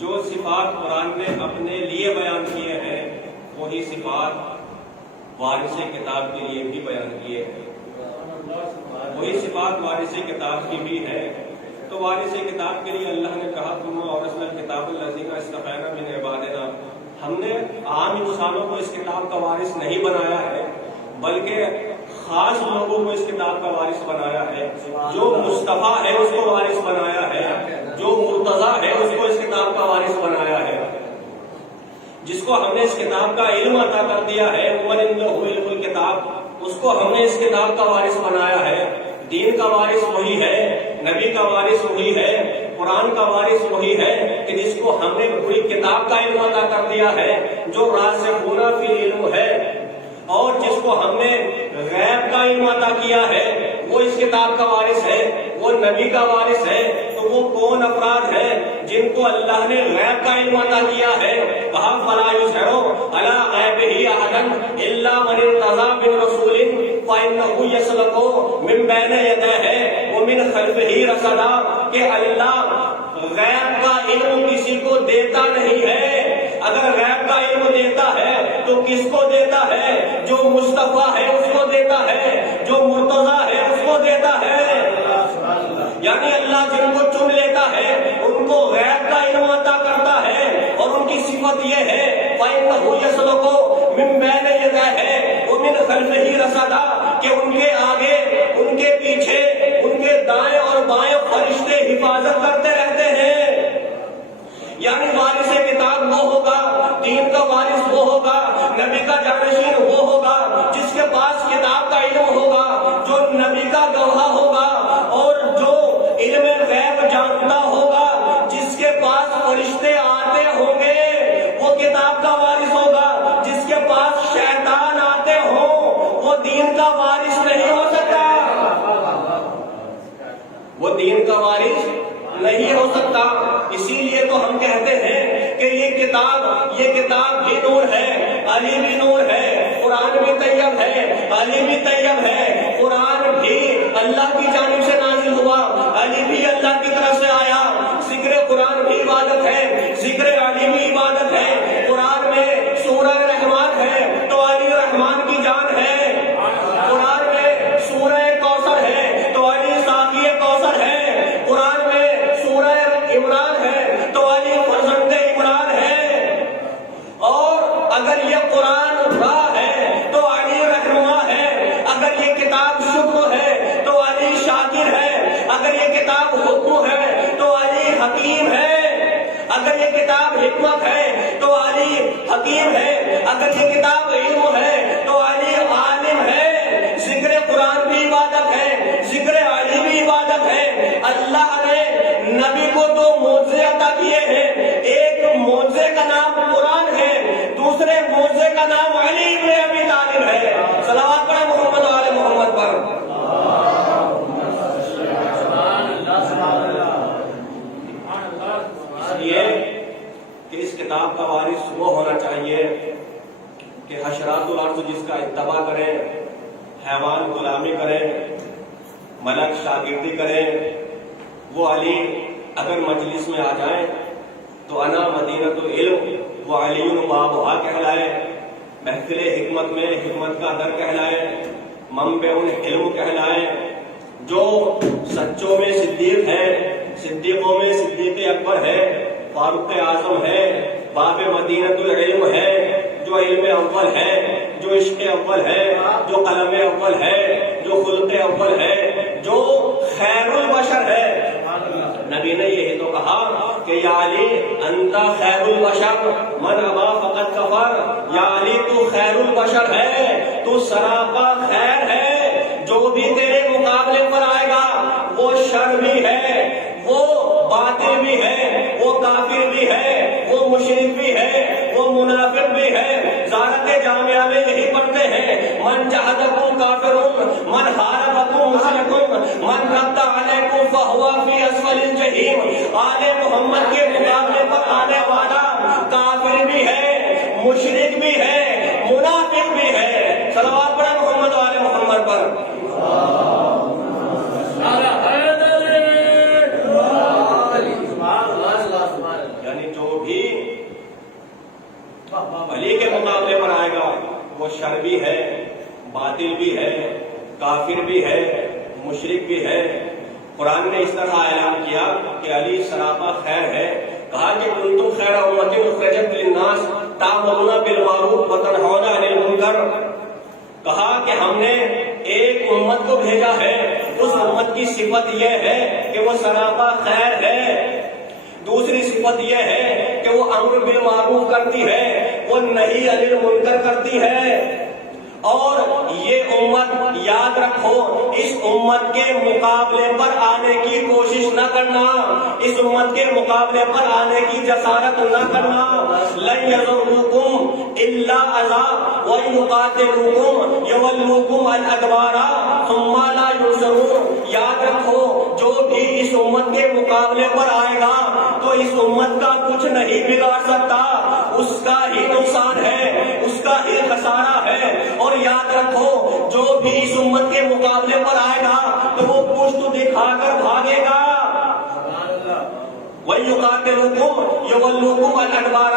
جو صفات قرآن نے اپنے لیے بیان کیے ہیں وہی صفات وارث کتاب کے لیے بھی بیان کیے ہیں، وہی صفات وارث کتاب کی بھی ہے۔ تو وارث کتاب کے لیے اللہ نے کہا تم اورثنا الکتاب الذین اصطفینا من عبادنا، ہم نے عام انسانوں کو اس کتاب کا وارث نہیں بنایا ہے بلکہ خاص لوگوں کو اس کتاب کا وارث بنایا ہے۔ جو مصطفیٰ ہے اس کو وارث بنایا ہے، جو مرتضیٰ ہے اس کو اس کتاب کا وارث بنایا ہے، جس کو ہم نے اس کتاب کا علم عطا کر دیا ہے ومن عنده علم الکتاب، اس کو ہم نے اس کتاب کا وارث بنایا ہے۔ دین کا وارث وہی ہے، نبی کا وارث وہی ہے، قرآن کا وارث وہی ہے کہ جس کو ہم نے پوری کتاب کا علم عطا کر دیا ہے، جو راسخون فی العلم ہے، اور جس کو ہم نے غیب کا علم عطا کیا ہے وہ اس کتاب کا وارث ہے، وہ نبی کا وارث ہے۔ تو وہ کون افراد ہیں جن کو اللہ نے غیب کا علم عطا کیا ہے؟ کہا فلا یظہر علی غیبہ احدا الا من ارتضی من رسول فانہ یسلک من بین یدیہ ومن خلفہ رصدا، کہ اللہ غیب کا علم کسی کو دیتا نہیں ہے۔ اگر غیب کا علم دیتا ہے تو کس کو دیتا ہے؟ جو مصطفیٰ ہے اس کو دیتا ہے، جو مرتضیٰ ہے اس کو دیتا ہے۔ یعنی اللہ جن کو چن لیتا ہے ان کو غیب کا علم عطا کرتا ہے، اور ان کی صفت یہ ہے فَإِنَّهُ يَسْلُكُ مِن بَيْنِ يَدَيْهِ وَمِن خَلْفِهِ رَصَدًا، کہ ان کے آگے، ان کے پیچھے، ان کے دائیں اور بائیں فرشتے حفاظت کرتے رہتے ہیں۔ یعنی وارث کتاب وہ ہوگا، دین کا وارث وہ ہوگا، نبی کا جانشین وہ ہوگا جس کے پاس کتاب کا علم ہوگا، جو نبی کا گواہ ہوگا، اور جو علم غیب جانتا ہوگا، جس کے پاس فرشتے آتے ہوں گے وہ کتاب کا وارث ہوگا، جس کے پاس شیطان آتے ہوں وہ دین کا وارث نہیں ہو سکتا، وہ دین کا وارث نہیں ہو سکتا۔ اسی لیے تو ہم کہتے ہیں کہ یہ کتاب بھی نور ہے، علی بھی نور ہے، قرآن بھی طیب ہے، علی بھی طیب ہے، قرآن بھی اللہ کی جانب سے نازل ہوا، علی بھی اللہ کی طرف سے آیا۔ ذکر قرآن بھی عبادت ہے، ذکر علی بھی عبادت ہے۔ قرآن میں سورہ رحمان ہے تو علی رحمان کی جان ہے، قرآن میں سورہ کوثر ہے تو علی ساقی کوثر ہے، قرآن میں سورہ عمران ہے تو علی فرزند عمران ہے۔ اور اگر یہ قرآن راہ ہے تو علی رہنما ہے، اگر یہ کتاب شکر ہے تو علی شاکر ہے، اگر یہ کتاب حکم ہے تو علی حکیم ہے، اگر یہ کتاب حکمت ہے تو علی حکیم ہے، اگر یہ کتاب علم ہے تو علی عالم ہے۔ ذکر قرآن بھی عبادت ہے، ذکر علی بھی عبادت ہے۔ اللہ نے نبی کو دو معجزے عطا کیے ہیں، ایک معجزے کا نام قرآن ہے، دوسرے معجزے کا نام علی ابن ابی طالب ہے۔ صلوات پڑھیں محمد و آل محمد پر۔ اس لیے کہ اس کتاب کا وارث وہ ہونا چاہیے کہ حشرات الارض جس کا اتباع کریں، حیوان غلامی کریں، ملک شاگردی کریں، وہ علی اگر مجلس میں آ جائیں تو انا مدینۃ العلم وہ علی بابھا کہلائے، محفل حکمت میں حکمت کا در کہلائے، منبع علم کہلائے، جو سچوں میں صدیق ہے، صدیقوں میں صدیق اکبر ہے، فاروق اعظم ہے، باب مدینۃ العلم ہے، جو علم اول ہے، جو عشق اول ہے، جو قلم اول ہے، جو خلق اول ہے، جو خیر البشر ہے۔ نبی نے یہی تو کہا کہ یا علی انت خیر البشر من ابا فقد کفر، یا علی تو خیر البشر ہے، تو سراپا خیر ہے، جو بھی تیرے مقابلے پر آئے گا وہ شر بھی ہے، وہ باطل بھی ہے، وہ کافر بھی ہے، وہ مشرک بھی ہے، وہ منافق بھی ہے۔ زارت جامعہ میں یہی پڑھتے ہیں من جہدکم کافرون من حاربکم مشرکون من رد علیکم فہوا فی اسفل الجحیم۔ آل محمد کے مقابلے پر آنے والا کافر بھی ہے، مشرک بھی ہے، منافق بھی ہے۔ صلوات پڑھیں محمد و آل محمد پر۔ یعنی جو وہ شر بھی ہے، باطل بھی ہے، کافر بھی ہے، مشرک بھی ہے۔ قرآن نے اس طرح اعلان کیا کہ علی سراپا خیر ہے، کہا کہ کنتم خیر امۃ اخرجت للناس تأمرون بالمعروف وتنہون عن المنکر، کہا کہ ہم نے ایک امت کو بھیجا ہے، اس امت کی صفت یہ ہے کہ وہ سراپا خیر ہے، دوسری صفت یہ ہے کہ وہ امر بالمعروف کرتی ہے، وہ نہی عن المنکر کرتی ہے۔ اور یہ امت یاد رکھو، اس امت کے مقابلے پر آنے کی کوشش نہ کرنا، اس امت کے مقابلے پر آنے کی جسارت نہ کرنا۔ لن یضروکم الا اذى وان یقاتلوکم یولوکم الادبار ثم لا ینصرون۔ یاد رکھو، جو بھی اس امت کے مقابلے پر آئے گا تو اس امت کا کچھ نہیں بگاڑ سکتا، اس کا ہی نقصان ہے، اس کا ہی خسارہ ہے۔ اور یاد رکھو، جو بھی اس امت کے مقابلے پر آئے گا تو وہ پشت دکھا کر بھاگے گا۔ وَيُقَاتِلُكُمْ يُوَلُّوكُمْ الْأَدْبَارَ،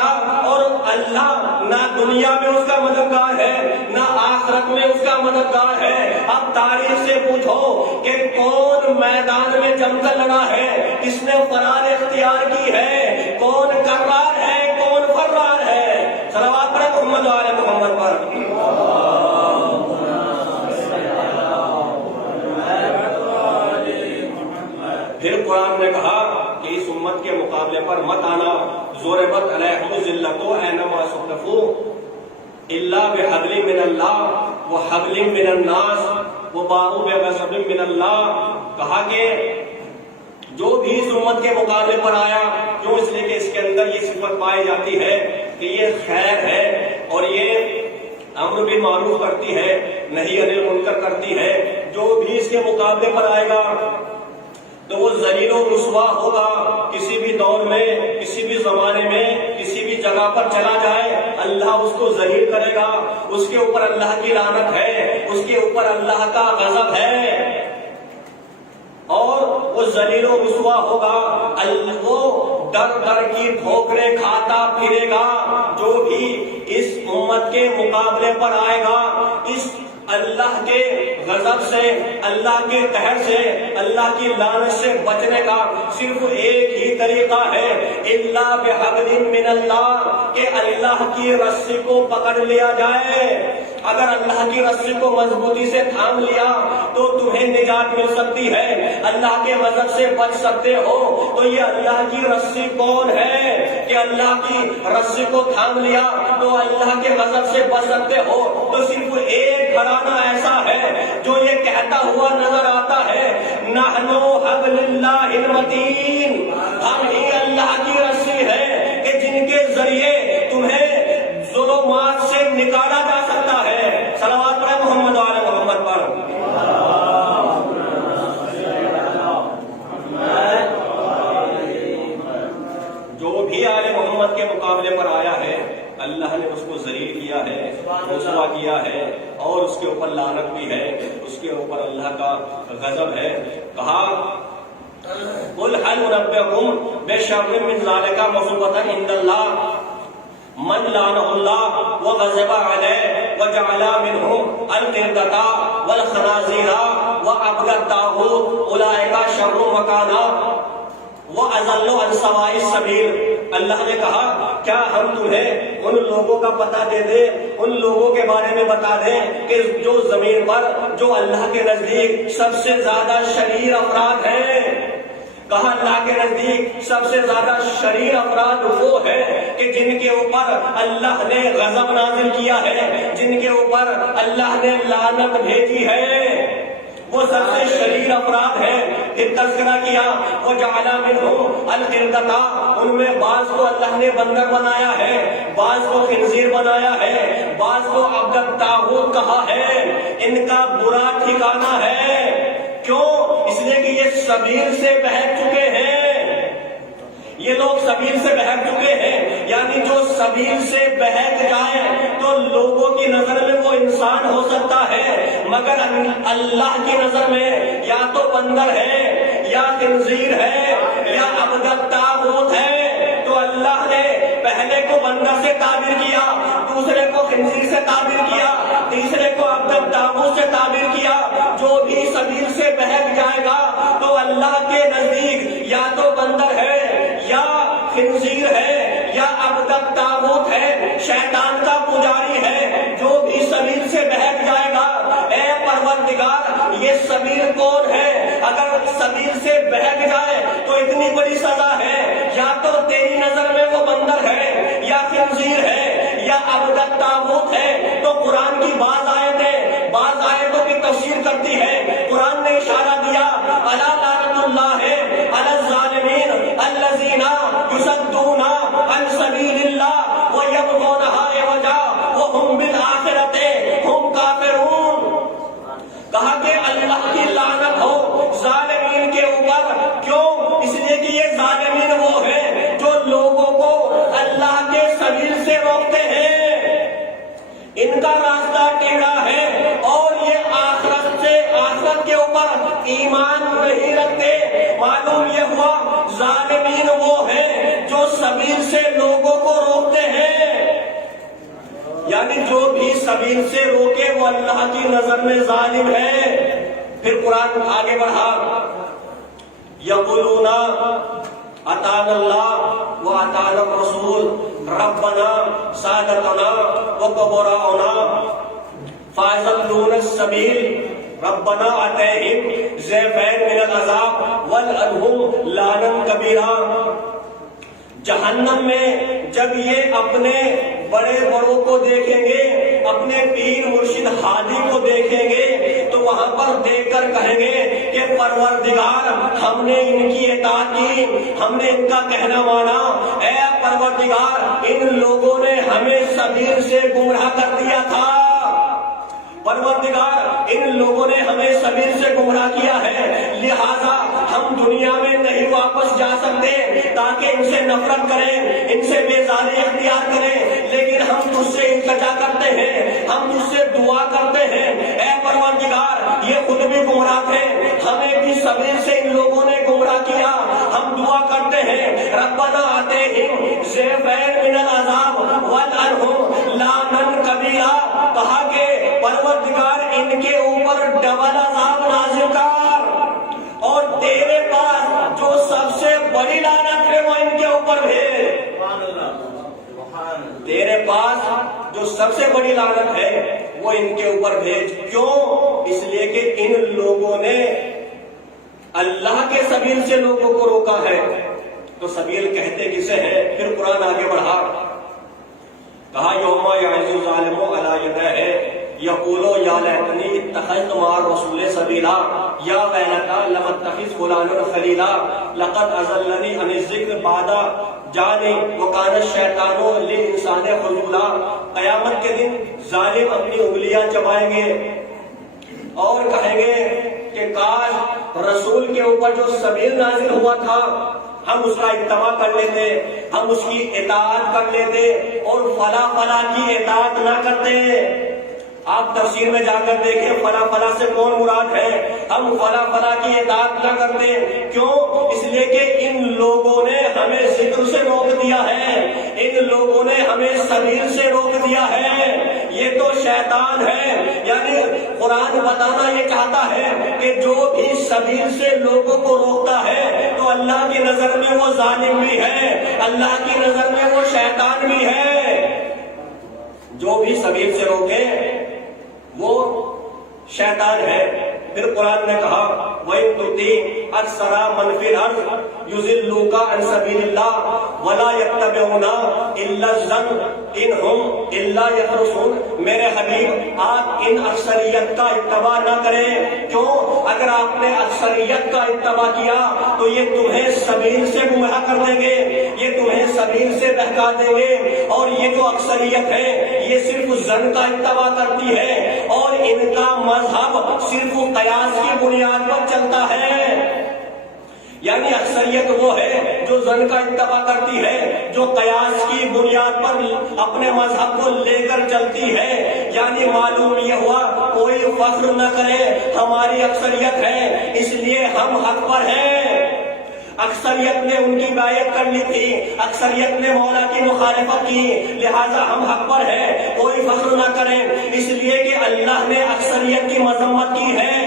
اور اللہ نہ دنیا میں اس کا مددگار ہے نہ آخرت میں اس کا مددگار ہے۔ اب تاریخ سے پوچھو کہ کون میدان میں جم کر لڑا ہے، کس نے فرار اختیار کی ہے، کون کرار ہے، کون فرار ہے۔ صلوات پڑھیں محمد و آل محمد پر۔ پھر قرآن نے کہا کہ اس امت کے مقابلے پر مت آنا، ضربت علیہم الذلۃ اینما ثقفوا الا بحبل من اللہ وحبل من الناس وباءوا بغضب من اللہ۔ کہا کہ جو بھی اس امت کے مقابلے پر آیا، کیوں؟ اس لیے کہ اس کے اندر یہ صفت پائی جاتی ہے کہ یہ خیر ہے اور یہ امر بالمعروف کرتی ہے، نہی عن المنکر کرتی ہے۔ جو بھی اس کے مقابلے پر آئے گا تو وہ ذلیل و رسوا ہوگا۔ کسی بھی دور میں، کسی بھی زمانے میں، کسی بھی جگہ پر چلا جائے، اللہ اس کو ذلیل کرے گا، اس کے اوپر اللہ کی لعنت ہے، اس کے اوپر اللہ کا غضب ہے، اور وہ ذلیل و رسوا ہوگا۔ وہ ڈر ڈر کی ٹھوکریں کھاتا پھرے گا۔ جو بھی اس امت کے مقابلے پر آئے گا، اس اللہ کے غضب سے، اللہ کے قہر سے، اللہ کی لعنت سے بچنے کا صرف ایک ہی طریقہ ہے، الا بحبل من اللہ، کہ اللہ کی رسی کو پکڑ لیا جائے۔ اگر اللہ کی رسی کو مضبوطی سے تھام لیا تو تمہیں نجات مل سکتی ہے، اللہ کے غضب سے بچ سکتے ہو۔ تو یہ اللہ کی رسی کون ہے کہ اللہ کی رسی کو تھام لیا تو اللہ کے غضب سے بچ سکتے ہو؟ تو صرف ایک گھرانہ ایسا ہے جو یہ کہتا ہوا نظر آتا ہے، نحنو حبل اللہ المتین، ہم ہی اللہ کی رسی ہے کہ جن کے ذریعے تمہیں ظلمات سے نکالا جا سکتا ہے۔ صلوات پڑھیں محمد و آل محمد پر۔ جو بھی آل محمد کے مقابلے پر آیا ہے، اللہ نے اس کو ذلیل کیا ہے، رسوا کیا ہے، اور اس کے اوپر لعنت بھی ہے، اس کے اوپر اللہ کا غضب ہے۔ کہا قل هل انبئکم بشر من ذلک مثوبۃ عند اللہ من لعنہ اللہ وغضب علیہ وجعل منهم القردۃ والخنازیر وعبد الطاغوت اولئک شر مکانا وَأَضَلُّ عَنْ سَوَاءِ السَّبِيلِ۔ اللہ نے کہا کیا ہم تمہیں ان لوگوں کا پتہ دے دیں، ان لوگوں کے بارے میں بتا دیں کہ جو زمین پر، جو اللہ کے نزدیک سب سے زیادہ شریر افراد ہیں۔ کہا اللہ کے نزدیک سب سے زیادہ شریر افراد وہ ہے کہ جن کے اوپر اللہ نے غضب نازل کیا ہے، جن کے اوپر اللہ نے لعنت بھیجی ہے، وہ سب سے شریر افراد ہیں۔ پھر تذکرہ کیا وَجَعَلَ مِنْهُمْ الْقِرْدَةَ، ان میں بعض کو اللہ نے بندر بنایا ہے، بعض کو خنزیر بنایا ہے، بعض کو عبد الطاغوت کہا ہے۔ ان کا برا ٹھکانہ ہے۔ کیوں؟ اس لیے کہ یہ سبیل سے بہک چکے ہیں، یہ لوگ سبیل سے بہک چکے ہیں۔ یعنی جو سبیل سے بہک جائے تو لوگوں کی نظر میں وہ انسان ہو سکتا ہے، مگر اللہ کی نظر میں یا تو بندر ہے یا خنزیر ہے یا عبد الطاغوت ہے۔ تو اللہ نے پہلے کو بندر سے تعبیر کیا، دوسرے کو خنزیر سے تعبیر کیا، تیسرے کو عبد طاغوت سے تعبیر کیا، جو بھی سبیل سے بہک جائے گا تو اللہ کے نزدیک یا تو بندر ہے یا خنزیر ہے یا عبد طاغوت ہے، شیطان کا پجاری ہے، جو بھی سبیل سے بہک جائے گا۔ اے پروردگار یہ سبیل کون ہے؟ اگر سبیل سے بہک جائے تو اتنی بڑی سزا ہے، یا تو تیری نظر میں وہ بندر ہے یا خنزیر ہے یا عبد طاغوت ہے۔ تو قرآن کی بعض آیتوں کی تفسیر کرتی ہے، قرآن نے اشارہ دیا الا لعنۃ اللہ علی الظالمین الذین یصدون عن سبیل اللہ ویبغونها عوجا وهم بالآخرۃ هم کافرون۔ کہا کہ اللہ کی لعنت ہو ظالمین کے اوپر، کیوں؟ اس لیے کہ یہ ظالمین وہ ہیں جو لوگوں کو اللہ کے سبیل سے روکتے ہیں، ان کا راستہ ٹیڑھا ہے اور یہ آخرت کے اوپر ایمان نہیں رکھتے۔ معلوم یہ ہوا ظالمین وہ ہیں جو سبیل سے لوگوں کو روکتے ہیں، یعنی جو بھی سبیل سے روکے وہ اللہ کی نظر میں ظالم ہے۔ پھر قرآن آگے بڑھا، یقولون اطعنا اللہ واطعنا الرسول ربنا سادتنا وکبراءنا فاضلون السبیل ربنا آتیہم ضعفین من العذاب والعنہم لعنا کبیرا۔ جہنم میں جب یہ اپنے بڑے بڑوں کو دیکھیں گے، اپنے پیر مرشد ہادی کو دیکھیں گے، تو وہاں پر دیکھ کر کہیں گے کہ پروردگار ہم نے ان کی اطاعت کی، ہم نے ان کا کہنا مانا، اے پروردگار ان لوگوں نے ہمیں سبیل سے گمراہ کر دیا تھا، پروردگار ان لوگوں نے ہمیں سبیل سے گمراہ کیا ہے، لہذا ہم دنیا میں نہیں واپس جا سکتے تاکہ ان سے نفرت کریں، ان سے بیزاری اختیار کریں، لیکن ہم تجھ سے التجا کرتے ہیں، ہم تجھ سے دعا کرتے ہیں، اے پروردگار یہ خود بھی گمراہ تھے، ہمیں بھی سبیل سے ان لوگوں نے گمراہ کیا، ہم دعا کرتے ہیں ربنا آتیہم ضعفین من العذاب والعنہم لعنا کبیرا۔ کہا کہ پروردگار ان کے اوپر ڈبل عذاب نازل کر، اور تیرے پاس جو سب سے بڑی لعنت ہے وہ ان کے اوپر بھیج، تیرے پاس جو سب سے بڑی لعنت ہے وہ ان کے اوپر بھیج۔ کیوں؟ اس لیے کہ ان لوگوں نے اللہ کے سبیل سے لوگوں کو روکا ہے، تو سبیل کہتے کسے ہے؟ پھر قرآن آگے بڑھا، کہا یوم یعض الظالم علی یدیہ یقول یا لیتنی اتخذت مع الرسول سبیلا یا ویلتی لم اتخذ فلانا خلیلا لقد اضلنی عن الذکر بعد جانی وکان الشیطان للانسان خذولا۔ قیامت کے دن ظالم اپنی انگلیاں چبائیں گے اور کہیں گے کہ کاش رسول کے اوپر جو سبیل نازل ہوا تھا ہم اس کا اتباع کر لیتے، ہم اس کی اطاعت کر لیتے اور فلاں کی اطاعت نہ کرتے۔ آپ تفسیر میں جا کر دیکھیں فلاں سے کون مراد ہے، ہم فلاں کی اطاعت نہ کرتے، کیوں؟ اس لیے کہ ان لوگوں نے ہمیں ذکر سے روک دیا ہے، ان لوگوں نے ہمیں سبیل سے روک دیا ہے، یہ تو شیطان ہے۔ یعنی قرآن بتانا یہ چاہتا ہے کہ جو بھی سبیل سے لوگوں کو روکتا ہے تو اللہ کی نظر میں وہ ظالم بھی ہے، اللہ کی نظر میں وہ شیطان بھی ہے۔ جو بھی سبیل سے روکے وہ شیطان ہے۔ پھر قرآن نے کہا وَإِن تُطِعْ أَكْثَرَ مَنْ فِي الْأَرْضِ يُضِلُّوكَ عَنْ سَبِيلِ اللَّهِ وَلَا يَتَّبِعُونَ إِلَّا الظَّنَّ إِنْ هُمْ إِلَّا يَخْرُصُونَ۔ میرے حبیب آپ ان اکثریت کا اتباع نہ کریں، کیوں؟ اگر آپ نے اکثریت کا اتباع کیا تو یہ تمہیں سبیل سے گمراہ کر دیں گے، یہ تمہیں سبیل سے بہکا دیں گے، اور یہ جو اکثریت ہے یہ صرف ظن کا اتباع کرتی ہے اور ان کا مذہب صرف قیاس کی بنیاد پر چلتا ہے۔ یعنی اکثریت وہ ہے جو ظن کا اتباع کرتی ہے، جو قیاس کی بنیاد پر اپنے مذہب کو لے کر چلتی ہے۔ یعنی معلوم یہ ہوا کوئی فخر نہ کرے ہماری اکثریت ہے اس لیے ہم حق پر ہیں۔ اکثریت نے ان کی بیعت کر لی تھی، اکثریت نے مولا کی مخالفت کی، لہذا ہم حق پر ہیں، کوئی فخر نہ کریں، اس لیے کہ اللہ نے اکثریت کی مذمت کی ہے۔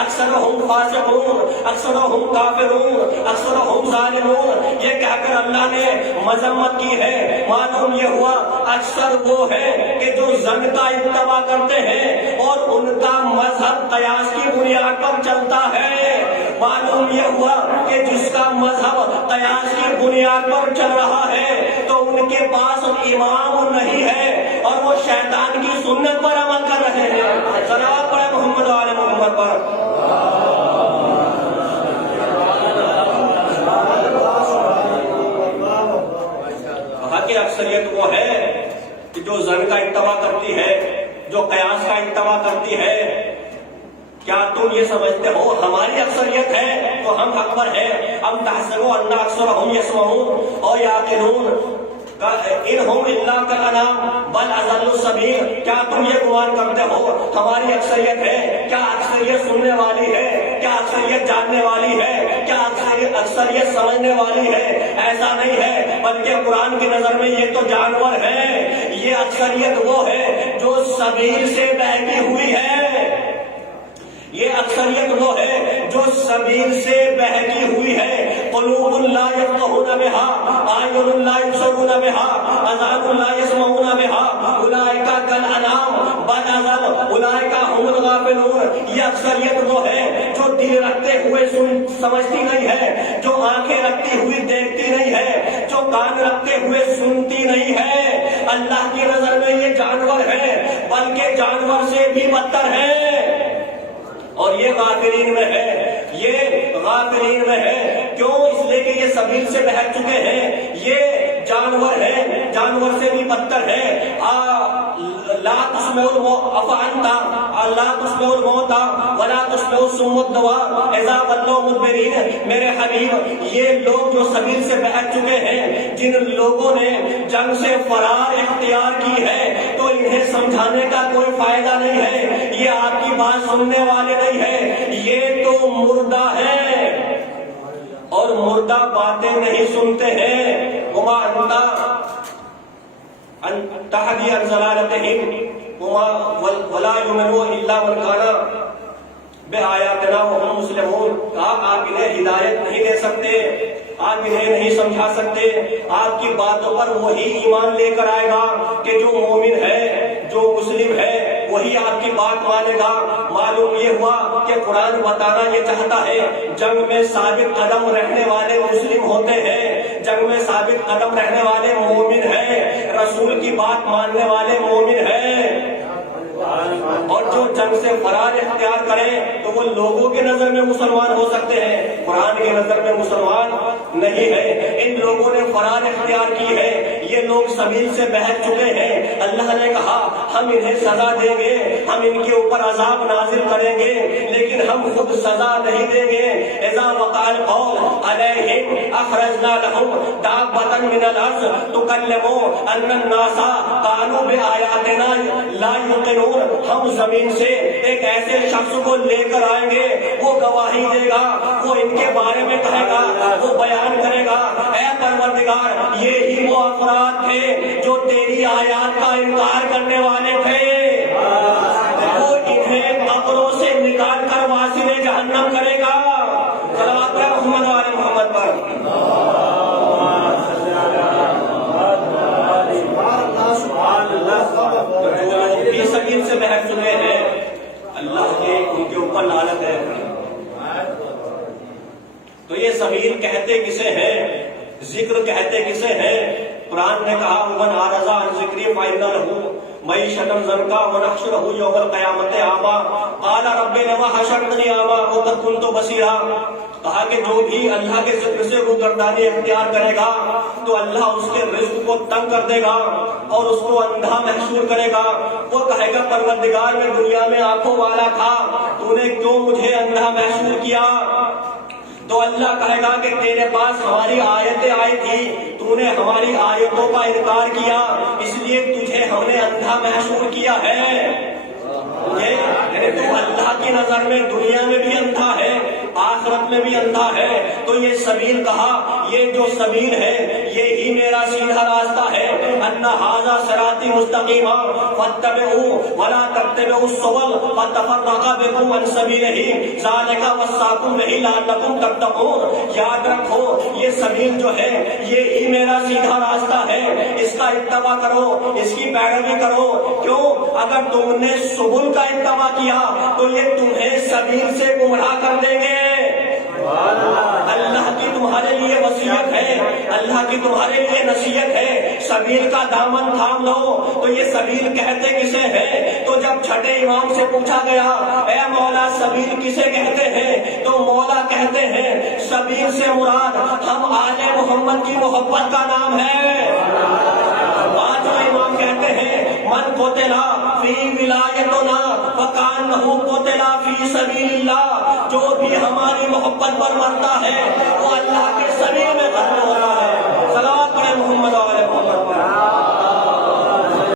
اکثرہم فاسقون، اکثرہم کافرون، اکثرہم ظالمون، یہ کہہ کر اللہ نے مذمت کی ہے۔ معلوم یہ ہوا اکثر وہ ہے کہ جو زن کا اتباع کرتے ہیں اور ان کا مذہب قیاس کی بنیاد پر چلتا ہے۔ معلوم یہ ہوا کہ جس کا مذہب قیاس کی بنیاد پر چل رہا ہے تو ان کے پاس امام نہیں ہے اور وہ شیطان کی سنت پر عمل کر رہے ہیں۔ صلوات پڑھے محمد و آل محمد پر۔ کہا کہ اکثریت وہ ہے کہ جو زن کا اتباع کرتی ہے، جو قیاس کا اتباع کرتی ہے۔ کیا تم یہ سمجھتے ہو ہماری اکثریت ہے تو ہم حق پر ہیں؟ ام تحسبوا ان اکثرهم يسمعون او يعقلون انہم الا کالانعام بل اضل السبیل۔ کیا تم یہ گمان کرتے ہو ہماری اکثریت ہے؟ کیا اکثریت سننے والی ہے؟ کیا اکثریت جاننے والی ہے؟ کیا اکثریت سمجھنے والی ہے؟ ایسا نہیں ہے، بلکہ قرآن کی نظر میں یہ تو جانور ہے۔ یہ اکثریت وہ ہے جو سبیل سے بہکی ہوئی ہے، یہ اکثریت وہ ہے جو سبیل سے بہکی ہوئی ہے۔ قلوب لا یفقہون بہا، اعین لا یبصرون بہا، اذان لا یسمعون بہا، اولئک کالانعام بل اضل اولئک هم الغافلون۔ یہ اکثریت وہ ہے جو دل رکھتے ہوئے سمجھتی نہیں ہے، جو آنکھیں رکھتی ہوئی دیکھتی نہیں ہے، جو کان رکھتے ہوئے سنتی نہیں ہے۔ اللہ کی نظر میں یہ جانور ہے، بلکہ جانور سے بھی بدتر ہے، اور یہ غافلین میں ہے، یہ غافلین میں ہے۔ کیوں؟ اس لیے کہ یہ سبیل سے بہک چکے ہیں، یہ جانور ہے، جانور سے بھی بدتر ہے۔ لا تسمعوا الموت ولا تسمعوا الصم الدعاء اذا ولوا مدبرین۔ میرے حبیب، یہ لوگ جو سبیل سے بہک چکے ہیں، جن لوگوں نے جنگ سے فرار اختیار کی ہے، تو انہیں سمجھانے کا کوئی فائدہ نہیں ہے، یہ آپ کی بات سننے والے نہیں ہے، یہ تو مردہ ہے اور مردہ باتیں نہیں سنتے ہیں۔ وما انت تهدي عن ضلالتهم ولا يؤمنون الا من كان بآیاتنا وهم مسلمون۔ آپ انہیں ہدایت نہیں دے سکتے، آپ انہیں نہیں سمجھا سکتے، آپ کی باتوں پر وہی ایمان لے کر آئے گا کہ جو مومن ہے، جو مسلم ہے، وہی آپ کی بات مانے گا۔ معلوم یہ ہوا کہ قرآن بتانا یہ چاہتا ہے جنگ میں ثابت قدم رہنے والے مسلم ہوتے ہیں، جنگ میں ثابت قدم رہنے والے مومن ہیں، رسول کی بات ماننے والے مومن ہیں، اور جو جنگ سے فرار اختیار کریں تو وہ لوگوں کی نظر میں مسلمان ہو سکتے ہیں، قرآن کی نظر میں مسلمان نہیں ہے۔ ان لوگوں نے فرار اختیار کی ہے، یہ لوگ سبیل سے بہک چکے ہیں۔ اللہ نے کہا ہم انہیں سزا دیں گے، ہم ان کے اوپر عذاب نازل کریں گے، لیکن ہم خود سزا نہیں دیں گے۔ اذا وقع القول علیہم اخرجنا لهم دابۃ من الارض تکلمهم ان الناس كانوا بآیاتنا لا یوقنون۔ ہم زمین سے ایک ایسے شخص کو لے کر آئیں گے، وہ گواہی دے گا، وہ ان کے بارے میں کہے گا، وہ بیان کرے گا، اے پروردگار یہی وہ افراد تھے جو تیری آیات کا انکار کرنے والے تھے، وہ انہیں قبروں سے نکال کر واسل جہنم کرے گا۔ صلوات محمد و آل محمد پر۔ بھی سبیل سے بہک چکے ہیں، اللہ کے ان کے اوپر لعنت ہے۔ تو یہ سبیل کہتے کسے ہیں، ذکر کہتے کسے ہیں؟ قرآن نے کہا ومن اعرض عن ذکری فإن له معیشۃ ضنکا ونحشرہ یوم القیامۃ اعمی قال رب لم حشرتنی اعمی وقد كنت بصیرا۔ کہا کہ جو بھی اللہ کے ذکر سے روگردانی اختیار کرے گا تو اللہ اس کے رزق کو تنگ کر دے گا اور اس کو اندھا محشور کرے گا۔ وہ کہے گا پروردگار میں دنیا میں آنکھوں والا تھا، تو نے کیوں مجھے اندھا محشور کیا؟ تو اللہ کہے گا کہ تیرے پاس ہماری آیتیں آئی تھی، تو نے ہماری آیتوں کا انکار کیا، اس لیے تجھے ہم نے اندھا محشور کیا ہے۔ یعنی تو اللہ کی نظر میں دنیا میں بھی اندھا ہے، آخرت میں بھی اندھا ہے، تو یہ سبیل کہا، یہ جو سبیل ہے یہی میرا سیدھا راستہ ہے، ان ھذا صراطی مستقیما فاتبعوہ ولا تتبعوا السبل فتفرق بکم عن سبیلہ ذالک وصاکم بہ لعلکم تتقون۔ یاد رکھو یہ سبیل جو ہے یہی میرا سیدھا راستہ ہے، اس کا اتباع کرو، اس کی پیروی کرو۔ کیوں؟ اگر تم نے سبل کا اتباع کیا تو یہ تمہیں سبیل سے گمراہ کر دیں گے۔ اللہ کی تمہارے لیے وصیت ہے، اللہ کی تمہارے لیے نصیحت ہے، سبیل کا دامن تھام لو۔ تو یہ سبیل کہتے کسے ہیں؟ تو جب چھٹے امام سے پوچھا گیا اے مولا سبیل کسے کہتے ہیں، تو مولا کہتے ہیں سبیل سے مراد ہم آل محمد کی محبت کا نام ہے۔ پانچواں امام کہتے ہیں من قتلا فی ولایتنا فکانہ قتلا فی سبیل اللہ، جو بھی ہماری محبت پر مرتا ہے وہ اللہ کے سبیل میں قتل ہوتا ہے۔ صلوات پڑھیں محمد علیہ